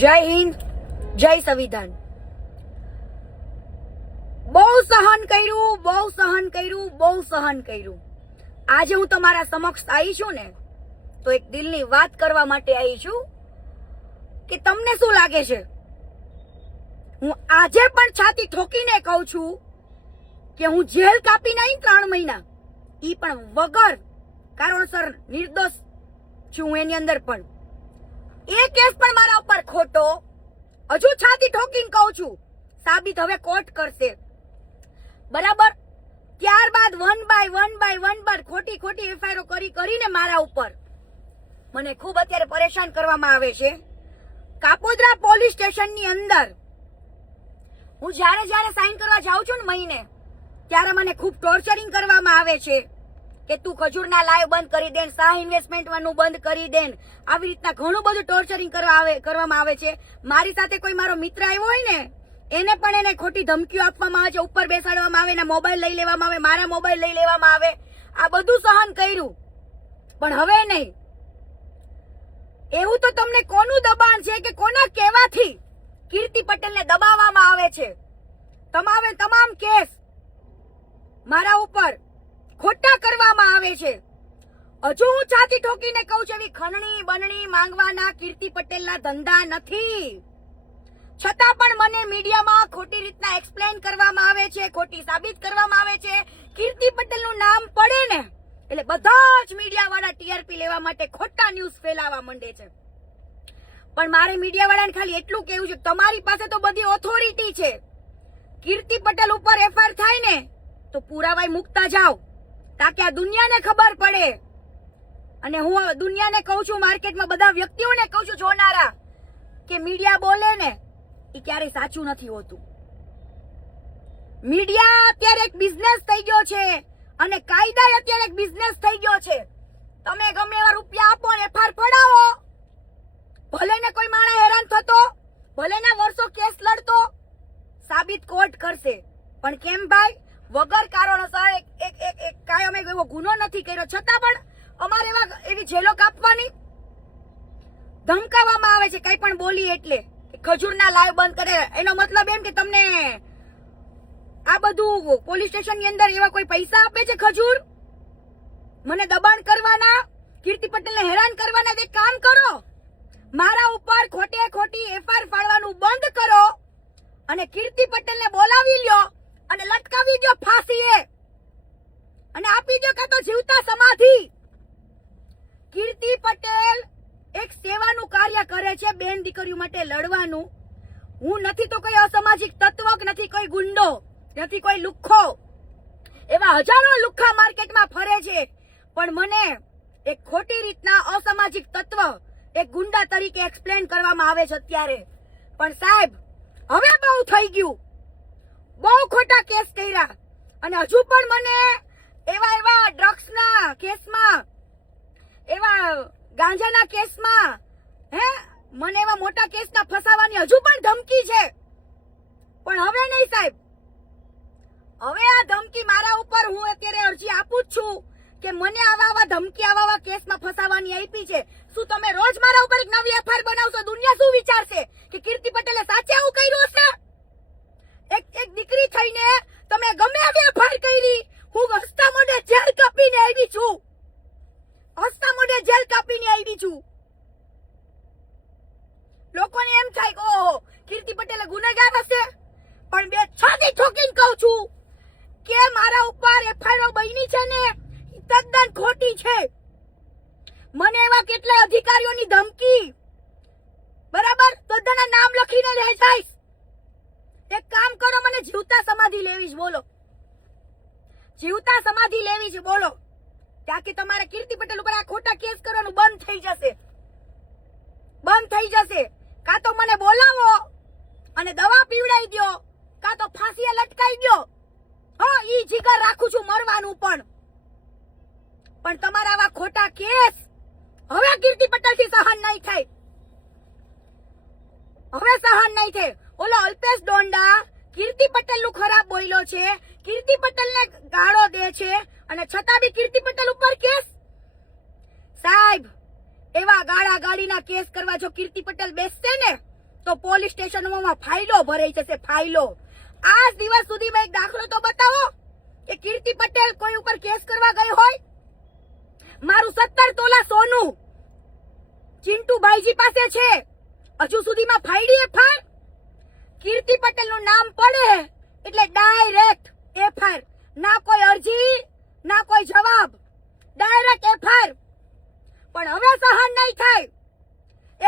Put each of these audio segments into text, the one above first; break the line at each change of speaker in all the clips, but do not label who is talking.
જય હિન્દ, જય સંવિધાન. બહુ સહન કર્યું, બહુ સહન કર્યું, બહુ સહન કર્યું. આજે હું તમારા સમક્ષ આવી છું ને, તો એક દિલની વાત કરવા માટે આવી છું કે તમને શું લાગે છે? હું આજે પણ છાતી ઠોકીને કહું છું કે હું જેલ કાપી નહીં ત્રણ મહિના. ઈ પણ વગર કારણસર નિર્દોષ છું એની અંદર પણ. એ કેસ પણ મારા ઉપર ખોટો. હજુ છાતી ઠોકીને કહું છું, સાબિત હવે કોર્ટ કરશે. બરાબર? ત્યારબાદ one by one by one by ખોટી ખોટી એફઆઈઆર કરી કરીને મારા ઉપર. મને ખૂબ અત્યારે પરેશાન કરવામાં આવે છે. કાપોદ્રા પોલીસ સ્ટેશનની અંદર હું જ્યારે જ્યારે સાઈન કરવા જાઉં છું ને મહિને, ત્યારે મને ખૂબ ટોર્ચરિંગ કરવામાં આવે છે. કે તું ખજૂરના લાઈવ બંધ કરી દેન, શાહ ઇન્વેસ્ટમેન્ટનું બંધ કરી દેન. આવી રીતના ઘણું બધું ટોર્ચરિંગ કરવા આવે, કરવામાં આવે છે. મારી સાથે કોઈ મારો મિત્ર આવ્યો હોય ને, એને પણ એને ખોટી ધમકીઓ આપવામાં આવે છે. ઉપર બેસાડવામાં આવે ને મોબાઈલ લઈ લેવામાં આવે, મારા મોબાઈલ લઈ લેવામાં આવે. આ બધું સહન કર્યું. પણ હવે નહીં. એવું તો તમને કોનું દબાણ છે કે કોના કહેવાથી કીર્તિ પટેલને દબાવવામાં આવે છે? તમામે તમામ કેસ મારા ઉપર ખોટા કરવામાં આવે છે. હજુ હું છાતી ઠોકીને કહું છું, એવી ખણણી બનણી માંગવાના કીર્તિ પટેલના ધંધા નથી. છતાં પણ મને મીડિયામાં ખોટી રીતના એક્સપ્લેન કરવામાં આવે છે, ખોટી સાબિત કરવામાં આવે છે. કીર્તિ પટેલનું નામ પડે ને, એટલે બધા જ મીડિયાવાળા ટીઆરપી લેવા માટે ખોટા ન્યૂઝ ફેલાવા માંડે છે. પણ મારે મીડિયાવાળાને ખાલી એટલું કેવું છે, તમારી પાસે તો બધી ઓથોરિટી છે. કીર્તિ પટેલ ઉપર એફઆઈઆર થાય ને, તો પુરાવાય મૂકતા જાઓ. તાકે આ દુનિયાને ખબર પડે. અને હું દુનિયાને કહું છું, માર્કેટમાં બધા વ્યક્તિઓને કહું છું, જોનારા, કે મીડિયા બોલે ને એ ક્યારેય સાચું નથી હોતું. મીડિયા અત્યારે એક બિઝનેસ થઈ ગયો છે અને કાયદા અત્યારે એક બિઝનેસ થઈ ગયો છે. તમે ગમે એવા રૂપિયા આપો ને એફઆર પડાવો ભલે ને કોઈ માણસ હેરાન થતો, ભલે ને વર્ષો કેસ લડતો, સાબિત કોર્ટ કરશે. પણ કેમ ભાઈ? વગર કારણોસર એક એક એક એક કાંઈ અમે એવો ગુનો નથી કર્યો. છતાં પણ અમારે એવા એવી જેલો કાપવાની ધમકાવવામાં આવે છે, કંઈ પણ બોલી એટલે. ખજૂરના લાઈવ બંધ કરે. એનો મતલબ એમ કે તમને આ બધું પોલીસ સ્ટેશનની અંદર એવા કોઈ પૈસા આપે છે ખજૂર? મને દબાણ કરવાના? કીર્તિ પટેલને હેરાન કરવાના? તે કામ કરો. મારા ઉપર ખોટે ખોટી એફઆઈઆર ફાડવાનું બંધ કરો અને કીર્તિ પટેલને બોલાવી લ્યો. અને લટકાવી દો ફાંસીએ. અને આપી દો કાં તો જીવતા સમાધિ. કીર્તિ પટેલ એક સેવાનું કાર્ય કરે છે બેન દીકરીઓ માટે લડવાનું. હું નથી તો કોઈ અસામાજિક તત્વ નથી કોઈ ગુંડો, નથી કોઈ લુખ્ખો. એવા હજારો લુખ્ખા માર્કેટમાં ફરે છે. પણ મને એક ખોટી રીતના અસામાજિક તત્વ એક ગુંડા તરીકે એક્સપ્લેન કરવામાં આવે છે અત્યારે. પણ સાહેબ, હવે બહુ થઈ ગયું. બહુ ખોટા કેસ કર્યા. અને હજુ પણ મને એવા એવા ડ્રગ્સના કેસમાં, એવા ગાંજાના કેસમાં, હે, મને એવા મોટા કેસના ફસાવાની હજુ પણ ધમકી છે. પણ હવે નહીં સાહેબ. હવે આ ધમકી મારા ઉપર હું અત્યારે અરજી આપું જ છું કે મને આવા આવા ધમકી, આવા આવા કેસમાં ફસાવાની આપી છે. શું તમે રોજ મારા ઉપર એક નવી એફઆઈઆર બનાવશો? દુનિયા શું વિચારશે? કે કીર્તિ પટેલે સાચે આવું કર્યું હશે એક એક દીકરી થઈને તમે ગમે વેફાર કરી, હું હસતા મોઢે જેલ કાપીને આવી છું. હસતા મોઢે જેલ કાપીને આવી છું. લોકોને એમ થાય કે ઓહો, કીર્તિ પટેલે ગુનેગાર હશે. પણ બે છાતી ઠોકીને કહું છું કે મારા ઉપર એફઆઈઆર બની છે ને તદ્દન ખોટી છે. મને એવા કેટલા અધિકારીઓની ધમકી. બરાબર? તદ્દન નામ લખીને રહી જઈશ એક કામ કરો, મને જીવતા સમાધિ લેવી છે બોલો. જીવતા સમાધિ લેવી છે બોલો. ત્યાંથી તમારે કીર્તિ પટેલ ઉપર આ ખોટા કેસ કરવાનું બંધ થઈ જશે. બંધ થઈ જશે. કાં તો મને બોલાવો અને દવા પીવડાવી દો કાં તો ફાંસીએ લટકાઈ દો હા, ઈ જીગર રાખું છું મરવાનું પણ. પણ તમારા આવા ખોટા કેસ હવે કીર્તિ પટેલથી સહન નહીં થાય. હવે સહન નહીં થાય. ઓલો અલ્પેશ ડોંડા કીર્તિ પટેલનું ખરાબ બોલ્યો છે. કીર્તિ પટેલ ને ગાળો દે છે અને છતાં બી કીર્તિ પટેલ ઉપર કેસ? સાહેબ, એવા ગાળા ગાડીના કેસ કરવા જો કીર્તિ પટેલ બેસશે ને, તો પોલીસ સ્ટેશનમાં ફાઇલો ભરાઈ જશે, ફાઇલો. આ દિવસ સુધીમાં એક દાખલો તો બતાવો, કે કીર્તિ પટેલ કોઈ ઉપર કેસ કરવા ગઈ હોય? મારું સત્તર તોલા સોનું ચિંટુ ભાઈજી પાસે છે. હજુ સુધીમાં ફાઈડી એફઆર કીર્તિ પટેલનું નામ પડે એટલે ડાયરેક્ટ એફઆઈઆર. ના કોઈ અરજી, ના કોઈ જવાબ. Direct FIR. પણ હવે સહન નહીં થાય.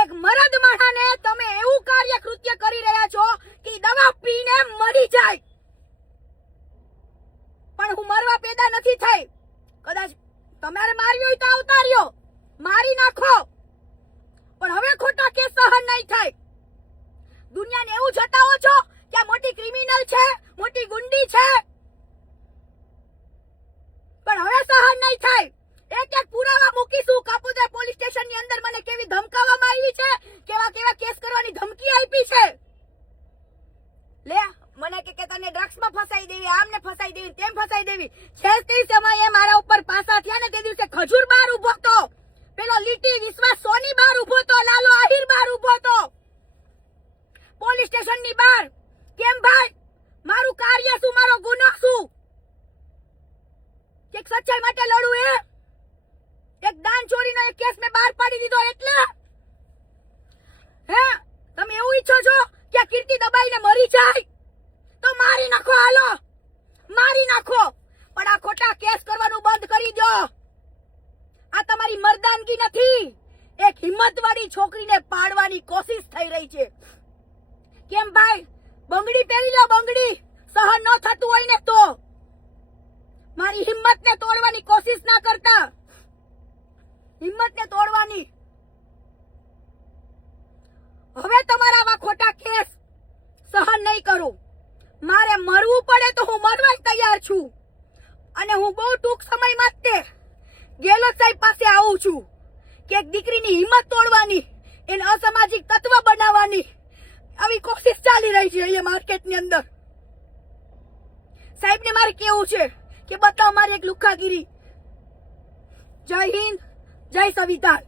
એક મરદ માણાને તમે એવું કાર્ય કૃત્ય કરી રહ્યા છો કે દવા પીને મરી જાય. પણ હું મરવા પેદા નથી થઈ. કદાચ તમારે માર્યો હોય તો આવતાર્યો મારી નાખો. પણ હવે ખોટા કેસ સહન નહીં થાય. દુનિયાને એવું જતાવો છો કે આ મોટી ક્રિમિનલ છે, મોટી ગુંડી છે. પણ હવે સહન નહીં થાય. એક એક પુરાવા મૂકીશું. કાપોદ્રા પોલીસ સ્ટેશનની અંદર મને કેવી ધમકાવવામાં આવી છે? કેવા કેવા કેસ કરવાની ધમકી આપી છે? લે, મને કે કે તને ડ્રગ્સમાં ફસાઈ દેવી, આમને ફસાઈ દેવી, તેમ ફસાઈ દેવી. છે તે સમયે મારા ઉપર પાસા થયા ને તે દિવસે ખજૂર બાર ઊભો હતો. પેલો લીટી વિશ્વાસ સોની બાર ઊભો હતો, લાલો આહિર બાર ઊભો તો પોલીસ સ્ટેશનની બહાર. કેમ ભાઈ? મારું કાર્ય શું? મારો ગુનો શું? એક સચ્ચાઈ માટે લડું એ એક દાન ચોરીનો એક કેસ મેં બહાર પાડી દીધો એટલે? હે? તમે એવું ઈચ્છો છો કે કીર્તિ દબાઈને મરી જાય? તો મારી નાખો, હાલો. મારી નાખો. પણ આ ખોટા કેસ કરવાનું બંધ કરી દો. આ તમારી મર્દાનગી નથી. એક હિંમતવાળી છોકરીને પાડવાની કોશિશ થઈ રહી છે. કેમ ભાઈ? બંગડી પહેરી લો, બંગડી. સહન ન થતું હોય ને તો. મારી હિંમતને તોડવાની કોશિશ ના કરતા. હિંમતને તોડવાની. હવે તમારા આવા ખોટા કેસ સહન નહીં કરું. મારે મરવું પડે તો હું મરવા તૈયાર છું. અને હું બહુ ટૂંક સમયમાં તે ગેલોત સાહેબ પાસે આવું છું કે દીકરીની હિંમત તોડવાની, એને અસામાજિક તત્વ બનાવવાની. આવી કોશિશ ચાલી રહી છે અહીંયા માર્કેટની અંદર. સાહેબને મારે કેવું છે કે બતાવો મારી એક લુખાગીરી. જય હિન્દ, જય સંવિધાન.